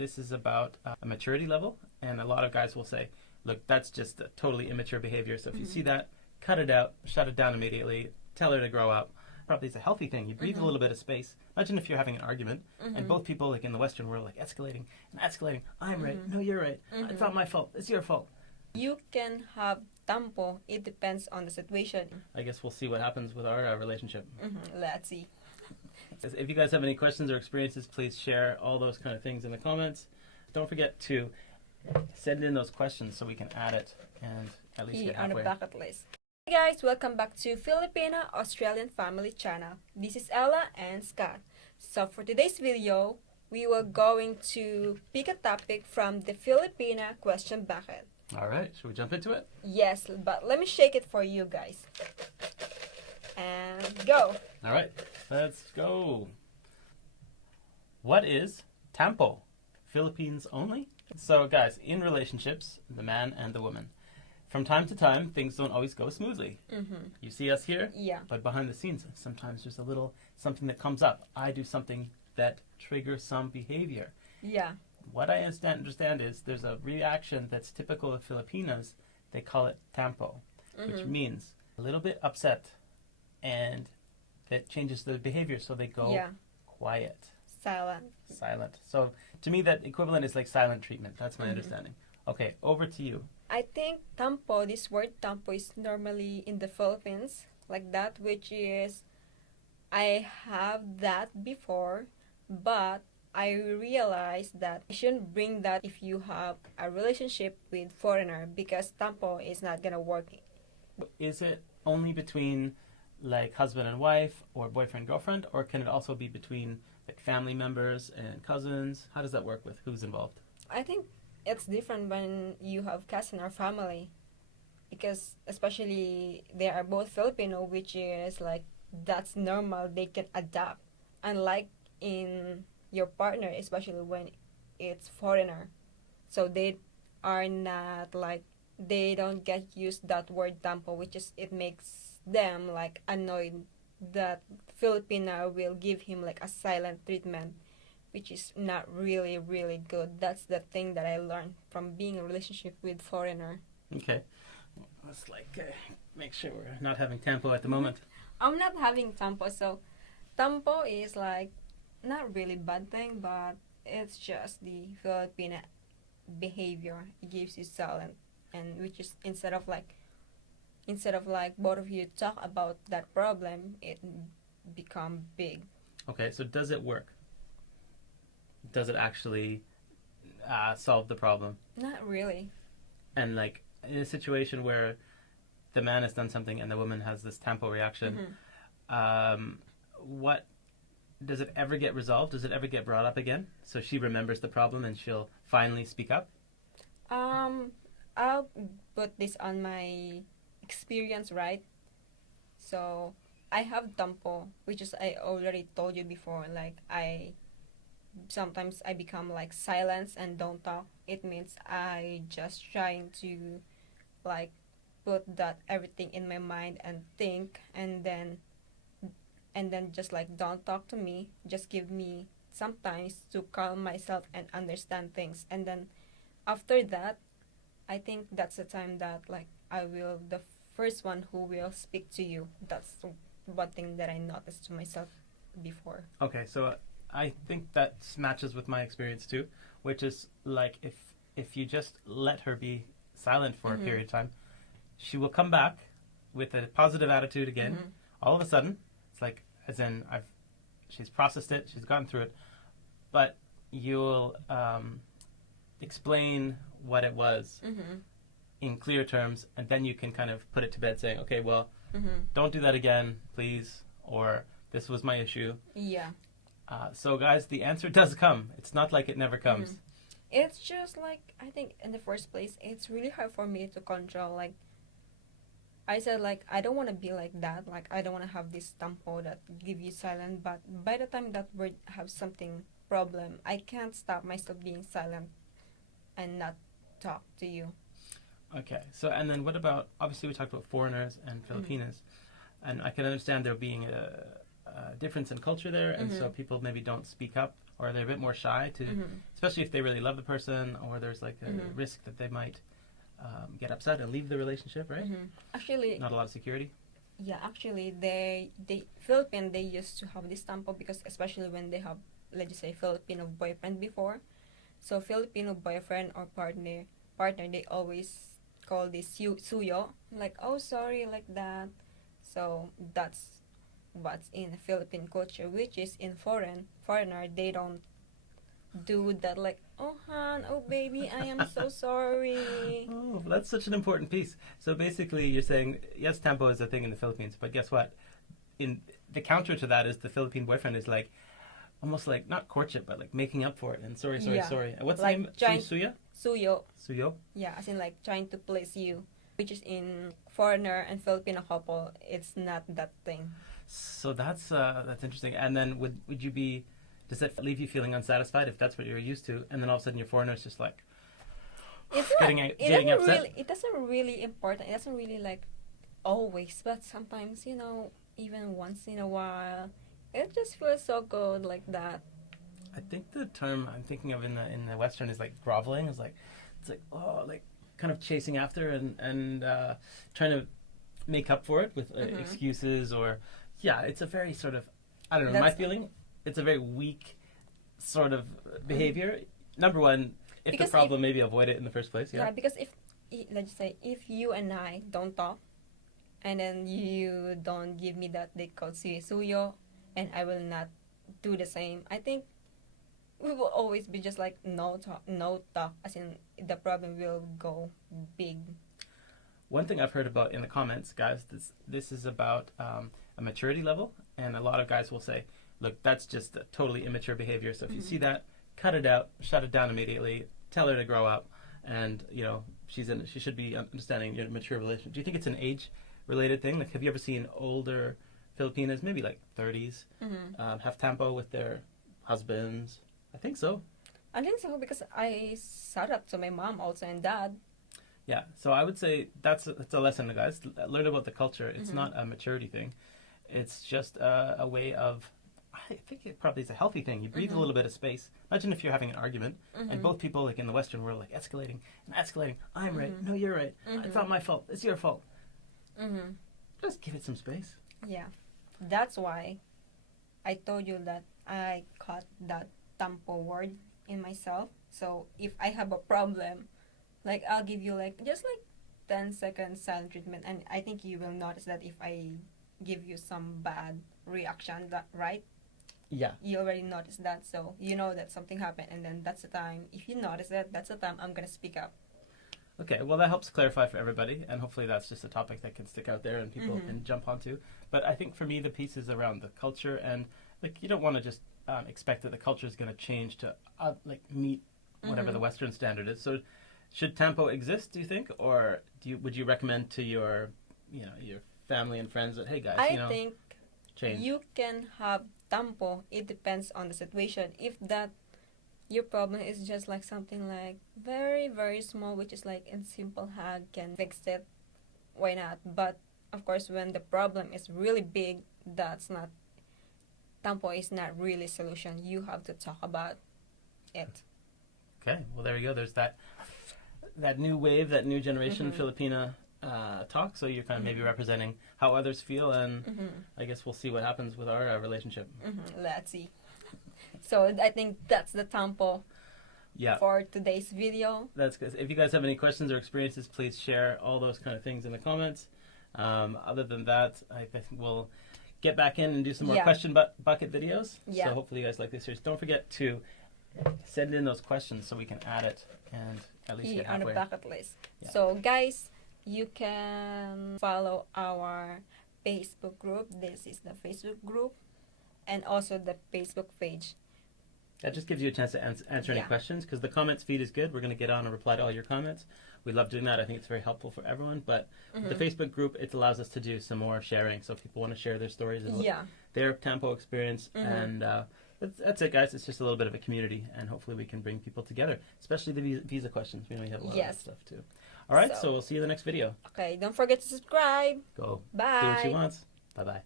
This is about a maturity level, and a lot of guys will say, look, that's just a totally immature behavior, so if you see that, cut it out, shut it down immediately, tell her to grow up. Probably it's a healthy thing. You breathe a little bit of space. Imagine if you're having an argument, and both people, like in the Western world, like escalating and escalating. I'm right. No, you're right. It's not my fault. It's your fault. You can have tampo. It depends on the situation. I guess we'll see what happens with our relationship. Let's see. If you guys have any questions or experiences, please share all those kind of things in the comments. Don't forget to send in those questions so we can add it and at least get halfway. On the bucket list. Hey guys, welcome back to Filipina-Australian Family Channel. This is Ella and Scott. So for today's video, we were going to pick a topic from the Filipina Question Bucket. Alright, should we jump into it? Yes, but let me shake it for you guys. And go! Alright, let's go. What is Tampo? Philippines only? So guys, in relationships, the man and the woman, from time to time, things don't always go smoothly. You see us here? Yeah. But behind the scenes, sometimes there's a little something that comes up. I do something that triggers some behavior. Yeah. What I understand is there's a reaction that's typical of Filipinas. They call it tampo, which means a little bit upset, and that changes the behavior, so they go quiet. Silent. So to me, that equivalent is like silent treatment. That's my understanding. Okay, over to you. I think tampo, this word tampo is normally in the Philippines like that, which is, I have that before, but I realized that you shouldn't bring that if you have a relationship with foreigner, because tampo is not gonna work. Is it only between like husband and wife or boyfriend girlfriend, or can it also be between like family members and cousins? How does that work with who's involved? I think it's different when you have cousin or family, because especially they are both Filipino, which is like that's normal, they can adapt, unlike in your partner, especially when it's foreigner, so they are not like, they don't get used that word tampo, which is, it makes them like annoyed that Filipina will give him like a silent treatment, which is not really good. That's the thing that I learned from being in a relationship with foreigner. Okay, let's like make sure we're not having tampo at the moment. I'm not having tampo, so tampo is like not really bad thing, but it's just the Filipina behavior. It gives you silent, and which is instead of like both of you talk about that problem, it become big. Okay, so does it work? Does it actually solve the problem? Not really. And like in a situation where the man has done something and the woman has this tampo reaction, what does it ever get resolved? Does it ever get brought up again, so she remembers the problem and she'll finally speak up? I'll put this on my experience, right? So I have tampo, which is, I already told you before, like sometimes I become like silence and don't talk. It means I just trying to like put that everything in my mind and think, and then just like don't talk to me, just give me some time to calm myself and understand things, and then after that, I think that's the time that like I will the first one who will speak to you. That's one thing that I noticed to myself before. Okay, so I think that matches with my experience too, which is like if you just let her be silent for a period of time, she will come back with a positive attitude again. All of a sudden, it's like, as in she's processed it, she's gone through it, but you'll explain what it was in clear terms, and then you can kind of put it to bed saying, okay, well, don't do that again, please, or this was my issue. Yeah. So guys, the answer does come. It's not like it never comes. It's just like, I think in the first place, it's really hard for me to control. Like I said, like I don't want to be like that. Like I don't want to have this tampo that give you silent. But by the time that word have something problem, I can't stop myself being silent and not talk to you. Okay. So and then what about, obviously we talked about foreigners and Filipinas, and I can understand there being a difference in culture there, and so people maybe don't speak up or they're a bit more shy to, especially if they really love the person, or there's like a risk that they might get upset and leave the relationship, right? Actually, not a lot of security. Yeah, actually, they Philippine, they used to have this tampo because especially when they have, let's just say, Filipino boyfriend before. So Filipino boyfriend or partner, they always call this suyo, like, oh sorry, like that. So that's what's in Philippine culture, which is in foreigner, they don't do that, like, oh hon, oh baby, I am so sorry. Oh, that's such an important piece. So basically you're saying, yes, Tampo is a thing in the Philippines, but guess what? In the counter to that is the Philippine boyfriend is like, almost like, not courtship, but like making up for it, and sorry. And what's like the name? Suyo. Suyo? Yeah, as in like trying to please you, which is in foreigner and Filipino couple, it's not that thing. So that's interesting. And then would you be, does that leave you feeling unsatisfied if that's what you're used to, and then all of a sudden your foreigner is just like getting upset? It doesn't really important. It doesn't really like always, but sometimes, even once in a while, it just feels so good like that. I think the term I'm thinking of in the Western is like groveling. It's like kind of chasing after and trying to make up for it with excuses, or it's a very sort of, I don't know, my feeling, it's a very weak sort of behavior. Number one, if the problem, maybe avoid it in the first place. Yeah, because let's say if you and I don't talk, and then you don't give me that they call suyo, and I will not do the same, I think we will always be just like no talk, as in the problem will go big. One thing I've heard about in the comments, guys, this is about a maturity level, and a lot of guys will say, look, that's just a totally immature behavior, so if you see that, cut it out, shut it down immediately, tell her to grow up, and she should be understanding your mature relationship. Do you think it's an age related thing? Like, have you ever seen older Filipinas, maybe like 30s, have Tampo with their husbands? I think so. I think so, because I saw that to my mom also and dad. Yeah, so I would say that's a lesson, guys. Learn about the culture. It's not a maturity thing. It's just a way of, I think it probably is a healthy thing. You breathe a little bit of space. Imagine if you're having an argument, and both people, like in the Western world, like escalating. I'm right. No, you're right. It's not my fault. It's your fault. Just give it some space. Yeah, that's why I told you that I caught that tampo word in myself. So if I have a problem, like, I'll give you just 10 seconds silent treatment, and I think you will notice that if I give you some bad reaction, that right? Yeah. You already noticed that, so you know that something happened, and then that's the time. If you notice that, that's the time I'm gonna speak up. Okay, well, that helps clarify for everybody, and hopefully that's just a topic that can stick out there and people can jump onto. But I think for me, the piece is around the culture, and you don't want to just expect that the culture is going to change to meet whatever the Western standard is. So, should Tampo exist, do you think, or would you recommend to your family and friends that, hey guys, I think change? You can have Tampo. It depends on the situation. If that your problem is just like something like very, very small, which is like a simple hug can fix it, why not? But of course, when the problem is really big, Tampo is not really a solution. You have to talk about it. Okay, well, there you go. There's that new wave, that new generation Filipina talk. So you're kind of maybe representing how others feel, and I guess we'll see what happens with our relationship. Let's see. So I think that's the Tampo for today's video. That's good. If you guys have any questions or experiences, please share all those kind of things in the comments. Other than that, I think we'll get back in and do some more question bucket videos. Yeah. So hopefully you guys like this series. Don't forget to send in those questions so we can add it and at least get halfway. On the bucket list. Yeah. So guys, you can follow our Facebook group. This is the Facebook group, and also the Facebook page. That just gives you a chance to answer any questions, because the comments feed is good. We're going to get on and reply to all your comments. We love doing that. I think it's very helpful for everyone. But the Facebook group, it allows us to do some more sharing. So if people want to share their stories and their Tampo experience, and that's it, guys. It's just a little bit of a community, and hopefully we can bring people together, especially the visa questions. We know you have a lot of that stuff too. All right, so we'll see you in the next video. Okay, don't forget to subscribe. Go. Bye. Do what you want. Bye-bye.